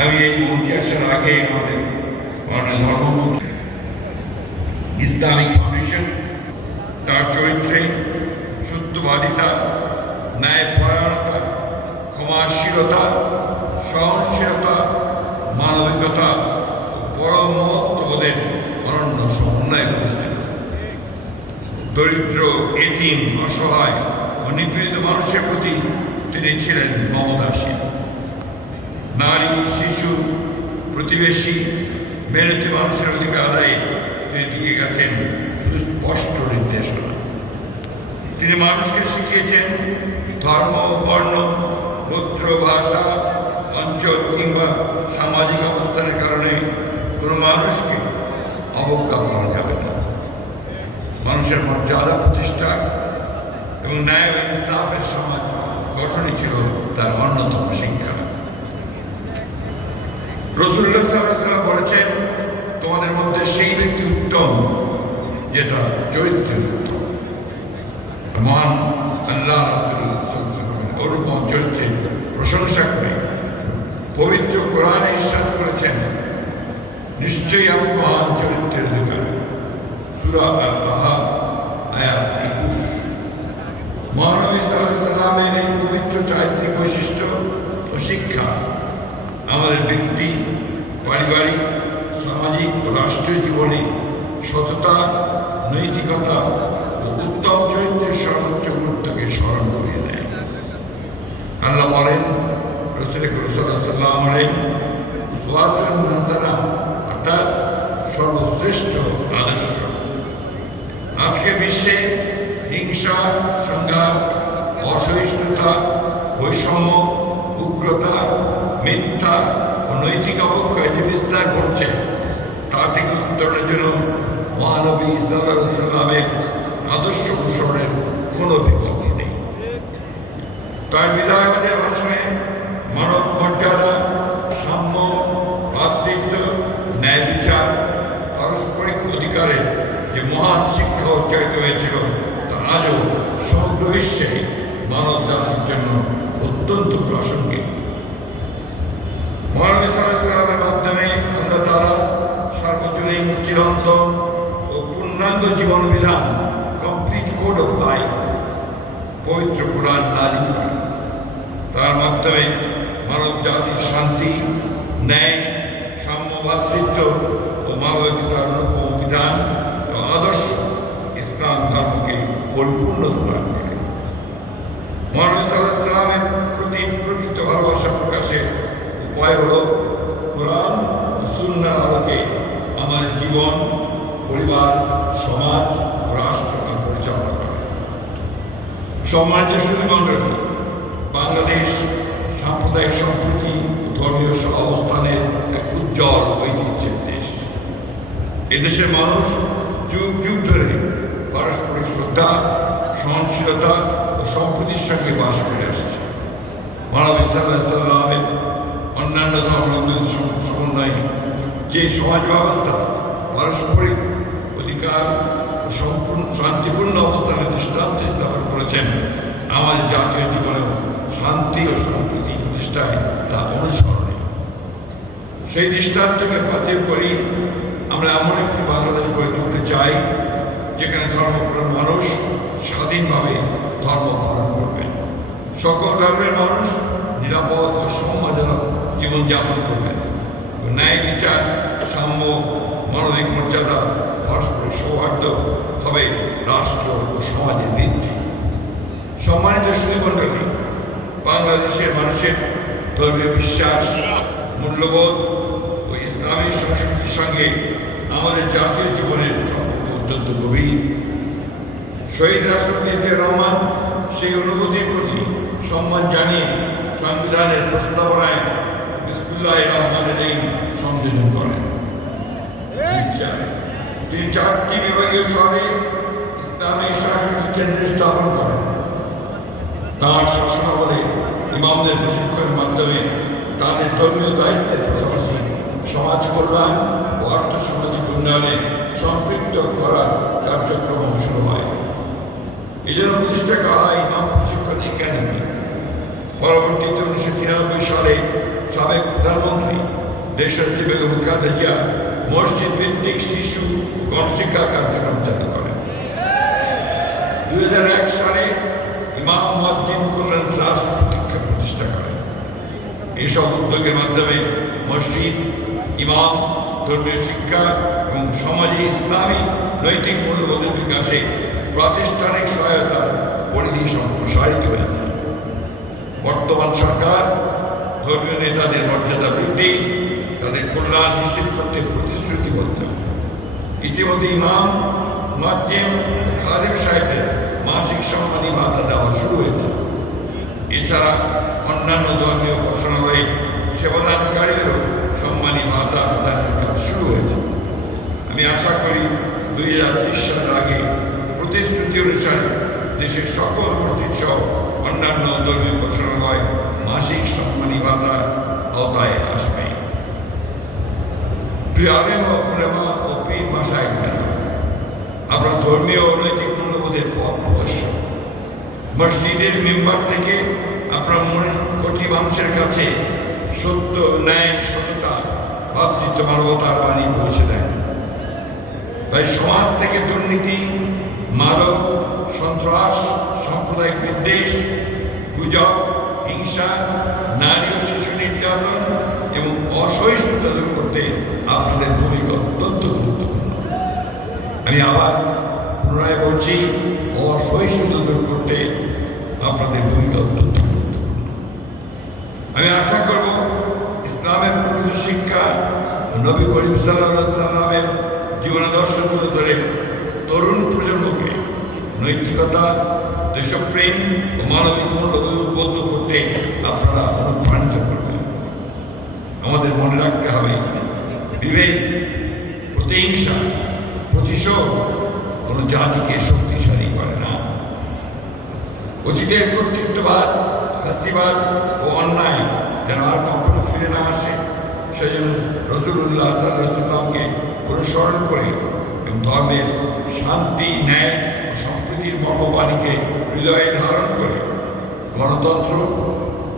আমি এই মন্ত্রী আসার আগে আমাদের মাননীয় ধর্মমন্ত্রী ইসলামিক ফাউন্ডেশন তার চরিত্রে সত্যবাদিতা, ন্যায়পরায়ণতা, ক্ষমাশীলতা, সহনশীলতা, মানবিকতা ও পরম মহত্ববোধের অনন্য সমন্বয় করেছেন। দরিদ্র, এতিম, অসহায় ও নিপীড়িত মানুষের প্রতি তিনি ছিলেন মমতাশীল। নারী, শিশু, প্রতিবেশী, মেহনতি মানুষের অধিকার আদায়ে তিনি দিয়ে গেছেন সুস্পষ্ট নির্দেশনা। তিনি মানুষকে শিখিয়েছেন ধর্ম, বর্ণ, গোত্র, ভাষা, অঞ্চল কিংবা সামাজিক অবস্থানের কারণে কোনো মানুষকে অবজ্ঞা করা যাবে না। মানুষের মর্যাদা প্রতিষ্ঠা এবং ন্যায় ও ইনসাফের সমাজ গঠনই ছিল তার অন্যতম শিক্ষা। রাসূলুল্লাহ সাল্লাল্লাহু আলাইহি ওয়াসাল্লাম বলেছেন, তোমাদের মধ্যে সেই ব্যক্তি উত্তম যেটা চরিত্রের উত্তম। মহান আল্লাহ রাসূল সাল্লাল্লাহু আলাইহি ওয়াসাল্লামের অনুপম চরিত্রের প্রশংসা করে পবিত্র কোরআনে ইরশাদ করেছেন, নিশ্চয়ই আপনি মহান চরিত্রের অধিকারী। সূরা আল-কাহাফ আয়াত 21। মহানবী সাল্লাল্লাহু আলাইহি ওয়াসাল্লামের এই পবিত্র চারিত্রিক বৈশিষ্ট্য ও শিক্ষা আমাদের ব্যক্তি, পারিবারিক, সামাজিক ও রাষ্ট্রীয় জীবনে সততা, নৈতিকতা ও উত্তম চরিত্রের সর্বোচ্চ গুরুত্বকে স্মরণ করিয়ে দেয়। আল্লাহ বলেন, রাসূল সাল্লাল্লাহু আলাইহি ওয়াসাল্লাম বলেন, উসওয়াতুন হাসানা অর্থাৎ সর্বশ্রেষ্ঠ আদর্শ। আজকে বিশ্বে হিংসা, সংঘাত, অসহিষ্ণুতা, বৈষম্য, উগ্রতা, মিথ্যা ও নৈতিক অবক্ষয় যে বিস্তার ঘটছে, তা থেকে উত্তরণের জন্য মহানবী সাল্লাল্লাহু আলাইহি ওয়াসাল্লামের আদর্শ অনুসরণের কোনো বিকল্প নেই। তার বিদায়বাদের ভাষণে মানব মর্যাদা, সাম্য, ভ্রাতৃত্ব, ন্যায় বিচার, পারস্পরিক অধিকারের যে মহান শিক্ষা উচ্চারিত হয়েছিল, তা আজও সমগ্র বিশ্বে মানব জাতির জন্য অত্যন্ত প্রাসঙ্গিক। মহানবী সাল্লাল্লাহু আলাইহি ওয়াসাল্লামের মাধ্যমে আল্লাহ তাআলা সার্বজনীন, চিরন্তন ও পূর্ণাঙ্গ জীবন বিধান, কমপ্লিট কোড অফ লাইফ, পবিত্র কোরআন নাযিল করেন। তার মাধ্যমে মানব জাতির শান্তি, ন্যায়, সাম্য, ভ্রাতৃত্ব ও মানবিকতার অনুপম বিধান ও আদর্শ ইসলাম ধর্মকে পরিপূর্ণ প্রদান করে। মহানবী সাল্লাল্লাহু আলাইহি ওয়াসাল্লামের প্রতি প্রকৃত ভালোবাসা প্রকাশের উপায় হল কোরআন ও সুন্নাহর আলোকে আমার জীবন, পরিবার, সমাজ ও রাষ্ট্রকে পরিচালনা করা। সম্মানিত সুধীমণ্ডলী, বাংলাদেশ সাম্প্রদায়িক সম্প্রীতি ও ধর্মীয় সহাবস্থানের এক উজ্জ্বল ঐতিহ্যের দেশ। এদেশের মানুষ যুগ যুগ ধরে পারস্পরিক শ্রদ্ধা, সহনশীলতা ও সম্প্রীতির সঙ্গে বাস করে আসছে। মহানবী সাল্লাল্লাহু আলাইহি ওয়াসাল্লামের অন্যান্য ধর্মাবলম্বীদের সমন্বয়ে যে সমাজ ব্যবস্থা পারস্পরিক অধিকার ও সম্পূর্ণ শান্তিপূর্ণ অবস্থানের দৃষ্টান্ত স্থাপন করেছেন, আমাদের জাতীয় জীবনে শান্তি ও সম্প্রীতি প্রতিষ্ঠায় তা অনুসরণীয়। সেই দৃষ্টান্তকে বাতিল করেই আমরা এমন একটি বাংলাদেশ গড়ে তুলতে চাই, যেখানে ধর্মপ্রাণ মানুষ স্বাধীনভাবে ধর্ম পালন করবেন, সকল ধর্মের মানুষ নিরাপদ ও সম্মানজনক জীবনযাপন করবেন, ন্যায় বিচার, সাম্য, মানবিক মর্যাদা, পারস্পরিক সৌহার্দ্য হবে রাষ্ট্র ও সমাজের ভিত্তি। সম্মানিত সুধীমণ্ডলী, বাংলাদেশের মানুষের ধর্মীয় বিশ্বাস, মূল্যবোধ ও ইসলামী সংস্কৃতির সঙ্গে আমাদের জাতীয় জীবনের সম্পর্ক অত্যন্ত গভীর। শহীদ রাষ্ট্রপতি জিয়াউর রহমান সেই অনুভূতির প্রতি সম্মান জানিয়ে সংবিধানের প্রস্তাবনায় বিসমিল্লাহির রহমানির রহিম সংযোজন করেন। তিনি 4টি বিভাগীয় শহরে ইসলামী সাংস্কৃতিক কেন্দ্র স্থাপন করেন। তাঁর শাসনামলে ইমামদের প্রশিক্ষণের মাধ্যমে তাদের ধর্মীয় দায়িত্বের পাশাপাশি সমাজ কল্যাণ ও আর্থসামাজিক উন্নয়নে সম্পৃক্ত করার কার্যক্রম শুরু হয়। এই জন্য প্রতিষ্ঠা করা হয় ইমাম প্রশিক্ষণ একাডেমি। পরবর্তীতে 1993 সালে সাবেক প্রধানমন্ত্রী দেশনেত্রী বেগম খালেদা জিয়া মসজিদ ভিত্তিক শিশু গণশিক্ষা কার্যক্রম চালু করেন। 2001 সালে ইমাম মসজিদ কল্যাণ ট্রাস্ট প্রতিষ্ঠা করেন। এইসব উদ্যোগের মাধ্যমে মসজিদ, ইমাম, ধর্মীয় শিক্ষা এবং সমাজে ইসলামী নৈতিক মূল্যবোধের বিকাশে প্রাতিষ্ঠানিক সহায়তার পরিধি সম্প্রসারিত হয়েছে। বর্তমান সরকার ধর্মীয় নেতাদের মর্যাদা বৃদ্ধি, তাদের কল্যাণ নিশ্চিত করতে প্রতিশ্রুতিবদ্ধ। ইতিমধ্যে ইমাম, মুয়াজ্জিম, খাদিম সাহেবের মাসিক সম্মানী ভাতা দেওয়া শুরু হয়েছে। এছাড়া অন্যান্য ধর্মীয় উপাসনালয়ে সেবাদানকারীদেরও সম্মানী ভাতা প্রদানের কাজ শুরু হয়েছে। আমি আশা করি 2030 সালের আগে প্রতিশ্রুতি অনুসারে দেশের সকল মসজিদ সহ অন্যান্য ধর্মীয় উপাসনালয় মাসিক সম্মানী ভাতার আওতায় আসবে। প্রিয় আলেম ও উলেমা ও পীর মাশায়েখগণ, আপনার ধর্মীয় ও নৈতিক মূল্যবোধের পথ প্রদর্শক। মসজিদের মেম্বার থেকে আপনার কোটি মানুষের কাছে সত্য, ন্যায়, সততা, ভাতৃত্ব, মানবতার বাণী পৌঁছে দেন। তাই সমাজ থেকে দুর্নীতি, মাদক, সন্ত্রাস, সাম্প্রদায়িক বিদ্বেষ, গুজব, হিংসা, নারী ও শিশু নির্যাতন এবং অসহিষ্ণুতা দূর করতে আপনাদের ভূমিকা অত্যন্ত গুরুত্বপূর্ণ। আমি আবার পুনরায় বলছি, অসহিষ্ণুতা দূর করতে আপনাদের ভূমিকা অত্যন্ত গুরুত্বপূর্ণ। আমি আশা করব ইসলামের প্রকৃত শিক্ষা ও নবী করিম সাল্লাল্লাহু আলাইহি সাল্লামের জীবনাদর্শ তুলে ধরে তরুণ প্রজন্মকে নৈতিকতা, দেশপ্রেম ও মানবিক মূল্যবোধ উদ্বুদ্ধ করতে আপনারা অনুপ্রাণিত করবেন। আমাদের মনে রাখতে হবে, বিবেক, প্রতিহিংসা, প্রতিশোধ কোনো জাতিকে শক্তিশালী করে না। অতীতের কর্তৃত্ববাদ, শাস্তিবাদ ও অন্যায় যেন আর কখনো ফিরে না আসে, সেজন্য রাসূলুল্লাহ সাল্লাল্লাহু আলাইহি ওয়াসাল্লামকে অনুসরণ করে এবং ধর্মের শান্তি, ন্যায় ও সম্প্রীতির মর্মবাণীকে হৃদয়ে ধারণ করে গণতন্ত্র,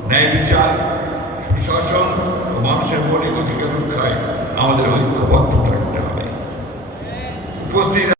ন্যায় বিচার, সুশাসন ও মানুষের মৌলিক অধিকার রক্ষায় আমাদের ঐক্যবদ্ধ থাকবে।